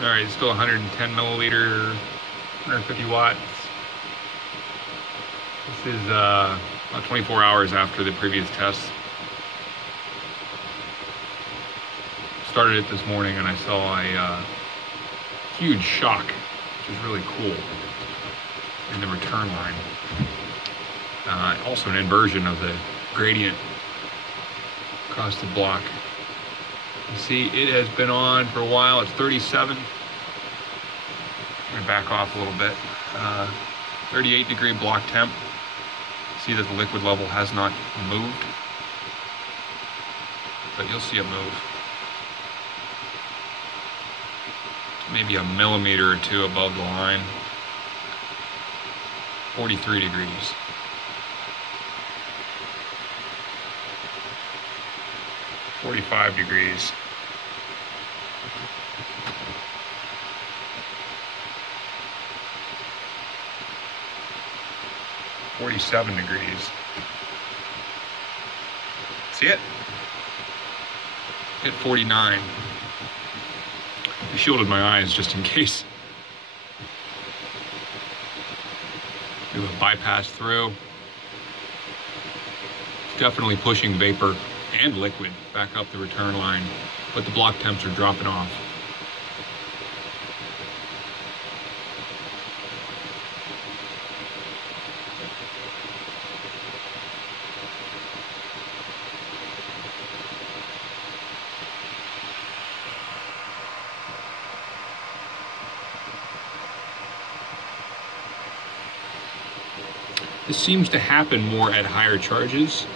All right, still 110 milliliter, 150 watts. This is about 24 hours after the previous test. Started it this morning and I saw a huge shock, which is really cool, in the return line. Also an inversion of the gradient across the block. You see, it has been on for a while. It's 37. I'm gonna back off a little bit. 38-degree block temp. See that the liquid level has not moved, but you'll see it move. Maybe a millimeter or two above the line. 43 degrees. $45 degrees. $47 degrees. See it? Hit 49. I shielded my eyes just in case. Do a bypass through. It's definitely pushing vapor and liquid back up the return line, but the block temps are dropping off. This seems to happen more at higher charges,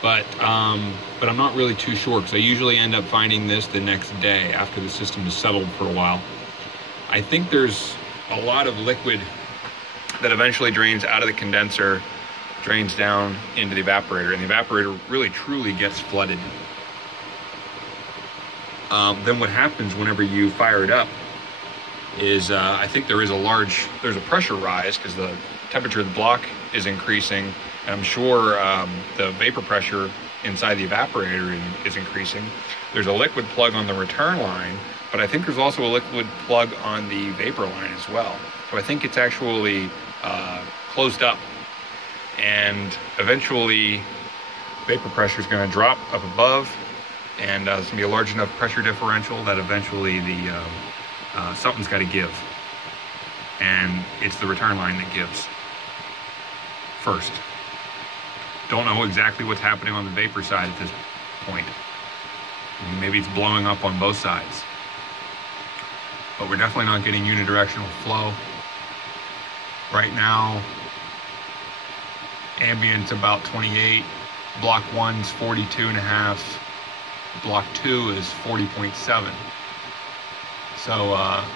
but I'm not really too sure, because I usually end up finding this the next day after the system is settled for a while. I think there's a lot of liquid that eventually drains out of the condenser, drains down into the evaporator, and the evaporator really truly gets flooded. Then what happens whenever you fire it up is I think there's a pressure rise, because the temperature of the block is increasing, and I'm sure the vapor pressure inside the evaporator is increasing. There's a liquid plug on the return line, but I think there's also a liquid plug on the vapor line as well. So I think it's actually closed up, and eventually vapor pressure is going to drop up above, and there's going to be a large enough pressure differential that eventually something's got to give, and it's the return line that gives first. Don't know exactly what's happening on the vapor side at this point. I mean, maybe it's blowing up on both sides, but we're definitely not getting unidirectional flow. Right now, ambient's about 28, block 1's 42.5, block 2 is 40.7. So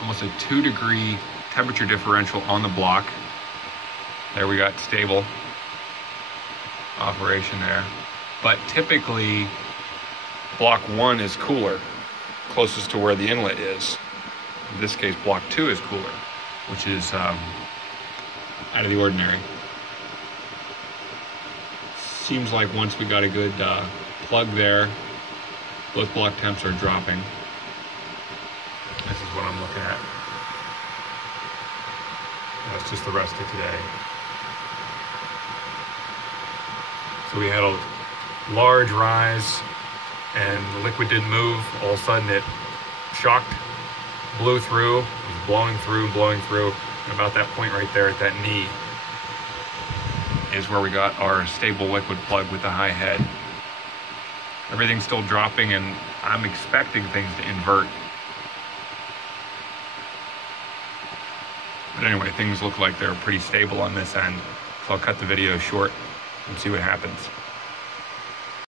almost a 2-degree temperature differential on the block. There we got stable operation there. But typically, block 1 is cooler, closest to where the inlet is. In this case, block 2 is cooler, which is out of the ordinary. Seems like once we got a good plug there, both block temps are dropping. This is what I'm looking at. That's just the rest of today. So we had a large rise and the liquid didn't move. All of a sudden it shocked, blew through, it was blowing through. And about that point right there at that knee is where we got our stable liquid plug with the high head. Everything's still dropping, and I'm expecting things to invert. But anyway, things look like they're pretty stable on this end. So I'll cut the video short and see what happens.